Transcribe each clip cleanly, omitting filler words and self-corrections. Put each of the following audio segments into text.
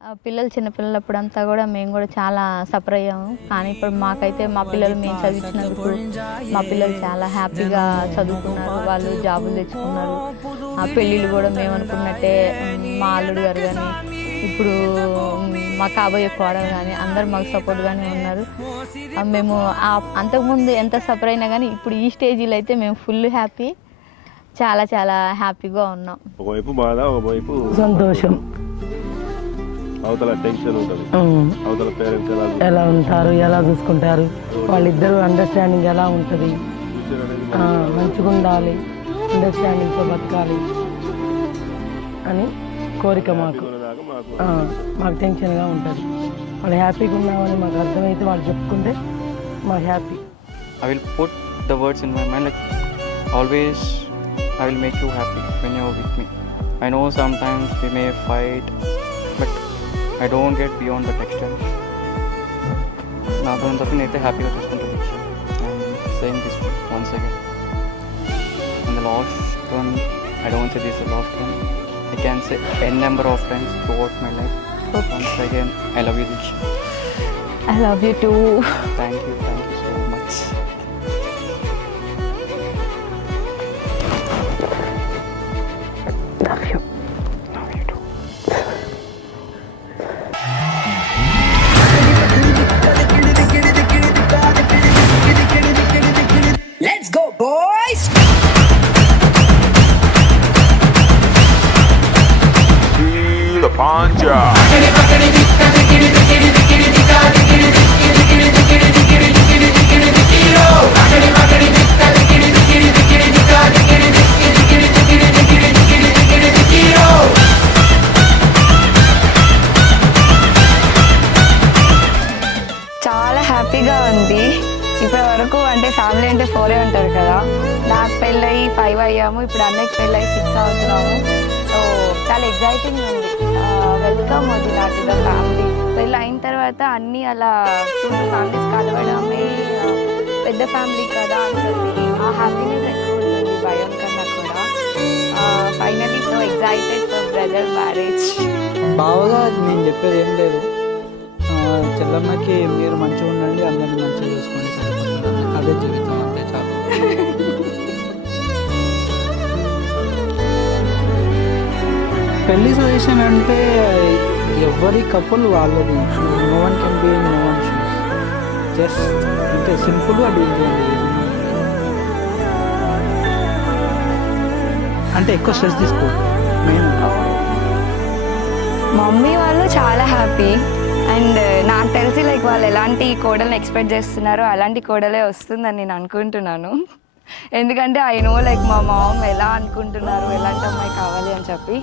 పిల్లలు చిన్న పిల్లలప్పుడంతా కూడా మేము కూడా చాలా సఫర్ అయ్యాము. కానీ ఇప్పుడు మాకైతే మా పిల్లలు మేము చదివించినందుకు మా పిల్లలు చాలా హ్యాపీగా చదువుకున్నారు, వాళ్ళు జాబులు తెచ్చుకున్నారు. ఆ పెళ్ళిళ్ళు కూడా మేము అనుకున్నట్టే మా అల్లుడు గారు కానీ ఇప్పుడు మా కాబోయే కోడలు కానీ అందరు మాకు సపోర్ట్గానే ఉన్నారు. మేము అంతకుముందు ఎంత సఫర్ అయినా కానీ ఇప్పుడు ఈ స్టేజీలో అయితే మేము ఫుల్ హ్యాపీ, చాలా చాలా హ్యాపీగా ఉన్నాం. ఒకవైపు బాధ, ఒకవైపు సంతోషం. అవతల టెన్షన్ ఉంటుంది, అవతల పేరెంట్స్ ఎలా ఉంటారు, ఎలా చూసుకుంటారు, వాళ్ళిద్దరు అండర్స్టాండింగ్ ఎలా ఉంటుంది, మంచిగా ఉండాలి, అండర్స్టాండింగ్తో బతకాలి అని కోరిక మాకు. మాకు టెన్షన్గా ఉంటుంది. వాళ్ళు హ్యాపీగా ఉన్నామని మాకు అర్థమైతే వాళ్ళు చెప్పుకుంటే మాకు happy. I will put the words in my mind like always I will make you happy when you are with me. I know sometimes we may fight but I don't get beyond that extent. నాతో తప్ప నేనైతే హ్యాపీగా చూసుకుంటూ వచ్చాను. I'm saying this once again. And the last one, I don't say this is the last one. I can say n number of times throughout my life. Once again, I love you, Diksha. I love you too. Thank you so much. Love you. Love you too. Let's go, boys! The Panja. చాలా హ్యాపీగా ఉంది ఇప్పటి వరకు. అంటే family అంటే 4 ఉంటారు కదా, నాకు పెళ్ళయి 5 అయ్యాము, ఇప్పుడు అన్నకి పెళ్ళయి 6 అవుతున్నాము. సో చాలా ఎగ్జైటింగ్ ఉంది. వెల్కమ్ వదినా టు ద ఫ్యామిలీ. పెళ్ళి అయిన తర్వాత అన్నీ అలా 2 ఫ్యామిలీస్ కలవడమే, పెద్ద ఫ్యామిలీ కదా అని చెప్పి ఆ హ్యాపీనెస్ ఎక్కువ ఉంటుంది భయం కన్నా కూడా. Finally so excited for brother marriage. బావగా నేను చెప్పేది ఏం లేదు, చెల్లమ్మకి మీరు మంచిగా ఉండండి, అందరినీ మంచిగా చూసుకోండి, సరిపోతుంది. అదే జీవితం, అంతే చాలు. పెళ్లి సజెషన్ అంటే ఎవరి కపుల్ వాళ్ళది. No one can be no one shoes. Just అంటే సింపుల్గా డీల్ చేయండి. అంటే ఎక్కువ స్ట్రెస్ తీసుకో. మెయిన్ మమ్మీ వాళ్ళు చాలా హ్యాపీ. అండ్ నాకు తెలిసి లైక్ వాళ్ళు ఎలాంటి కోడల్ని ఎక్స్పెక్ట్ చేస్తున్నారో అలాంటి కోడలే వస్తుందని నేను అనుకుంటున్నాను. ఎందుకంటే ఐ నో లైక్ మా మామ్ ఎలా అనుకుంటున్నారు, ఎలాంటి అమ్మాయి కావాలి అని చెప్పి.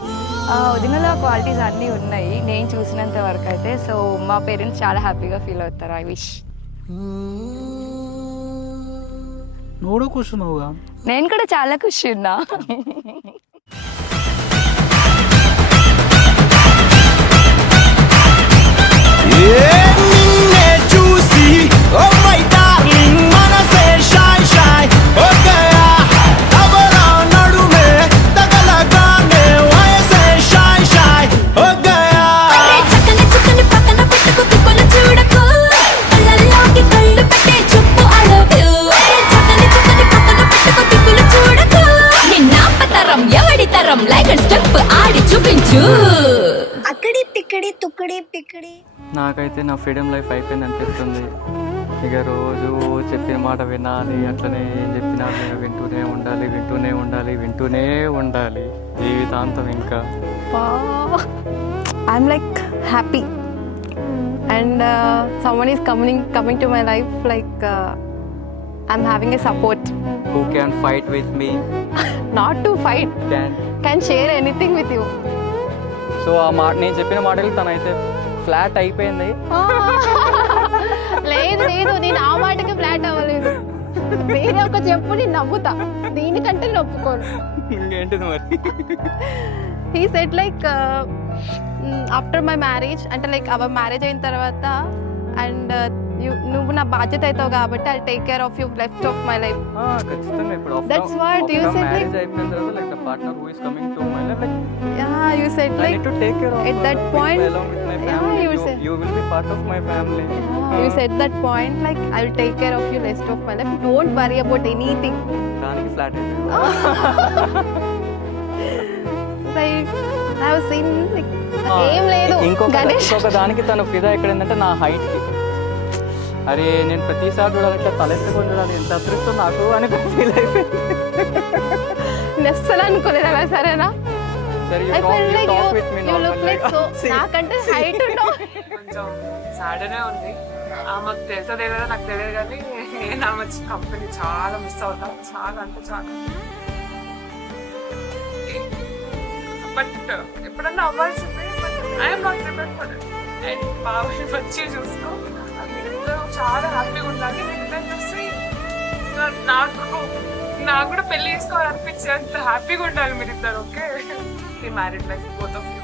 వదినలో క్వాలిటీస్ అన్నీ ఉన్నాయి నేను చూసినంత వరకు అయితే. సో మా పేరెంట్స్ చాలా హ్యాపీగా ఫీల్ అవుతారు. I wish. నువ్వు కూడా కూర్చున్నావుగా. నేను కూడా చాలా ఖుషి ఉన్నా. నిన్నే చూసి ఓ మై డార్లింగ్ మనసే షాయ్ షాయ్ ఓ గయా అవరా నడుమే తగలగానే వయసే షాయ్ షాయ్ ఓ గయా. చక్కని చుక్కని పక్కన పెట్టుకు తుక్కులు చూడకు, కళ్ళల్లోకి కళ్ళు పెట్టే చెప్పు ఐ లవ్ యు. చక్కని చుక్కని పక్కన పెట్టుకు తుక్కులు చూడకు, నిన్నాపతరం ఎవడి తరం లైక్ అండ్ స్టెప్ ఆడి చూపించు. అక్కడి తిక్కడి తుక్కడి పిక్కడి. నాకైతే నా ఫ్రీడమ్ లైఫ్ అయిపోయింది అనిపిస్తుంది. ఇక రోజు చెప్పిన మాట వినాలి, అట్లనే ఏం చెప్పినా నేను వింటూనే ఉండాలి జీవితాంతం. ఇంకా I'm like happy and someone is coming to my life like I'm having a support. who can fight with me? Not to fight, can share anything with you. So ఆ మాట, నేను చెప్పిన మాటలు తనైతే ఫ్లాట్ అయిపోయింది. లేదు నేను ఆ మాటకి ఫ్లాట్ అవ్వలేదు. వేరే ఒక చెప్పు నేను నవ్వుతా, దీనికంటే నొప్పుకోను. ఇంకేంటిది మరి? He said like after my marriage అంటే లైక్ అవర్ మ్యారేజ్ అయిన తర్వాత అండ్ నువ్వు నా బాధ్యత అవుతావు కాబట్టి I take care of you left of my life. ఖచ్చితంగా ఇప్పుడు That's what you said, marriage అయిపోయిన తర్వాత like the partner who is coming to my life like you said I like need to take care of at that point along with my family. you said. You will be part of my family. You said that point, like I will take care of you rest of my life. Don't worry about anything. దానికి flat Like I have seen like ఏం లేదు ఇంకొక దానికి తను ఫిదా ఎక్కడేందంటే నా height కి. అరే నేను ప్రతిసారి చూడాలంటే తలెత్తుకొని చూడాలి, ఎంత అదృష్టం నాకు అని ఫీల్ అయిపోయింది. నెస్సలు అనుకోలేదు అలా, సరేనా? సరే I felt like you look normal like so నాకంటే హైట్ ఉండవు. కొంచెం సాడనే ఉంది. ఆమెకు తెలుసో తెలియదో నాకు తెలియదు, కానీ నేను ఆమె కంపెనీ చాలా మిస్ అవుతాను, చాలా అంటే చాలా. బట్ ఎప్పుడన్నా అవ్వాల్సిందే, but I'm not prepared for it. And బాబుని వచ్చి చూసుకో, మీరిద్దరూ చాలా హ్యాపీగా ఉండాలి. మీరిద్దరు చూసి నాకు కూడా పెళ్లి చేసుకోవాలనిపించే అంత హ్యాపీగా ఉండాలి మీరిద్దరు. ఓకే, ఈ married life both of you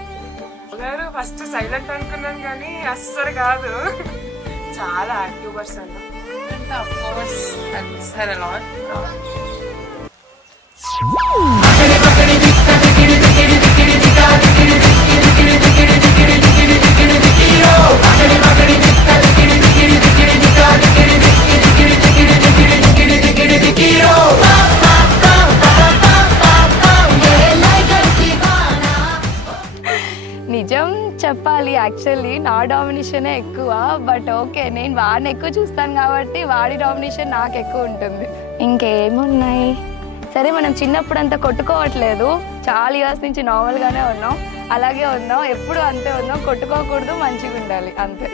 గారు. ఫస్ట్ సైలెంట్ అనుకున్నాను కానీ అస్సలు కాదు, చాలా active person. And of course I miss her a lot. నిజం చెప్పాలి, యాక్చువల్లీ నా డామినేషనే ఎక్కువ. బట్ ఓకే, నేను వాడిని ఎక్కువ చూస్తాను కాబట్టి వాడి డామినేషన్ నాకు ఎక్కువ ఉంటుంది. ఇంకేమున్నాయి, సరే మనం చిన్నప్పుడు అంతా కొట్టుకోవట్లేదు, చాలా ఇయర్స్ నుంచి నార్మల్గానే ఉన్నాం, అలాగే ఉన్నాం, ఎప్పుడు అంతే ఉన్నాం. కొట్టుకోకూడదు, మంచిగా ఉండాలి, అంతే.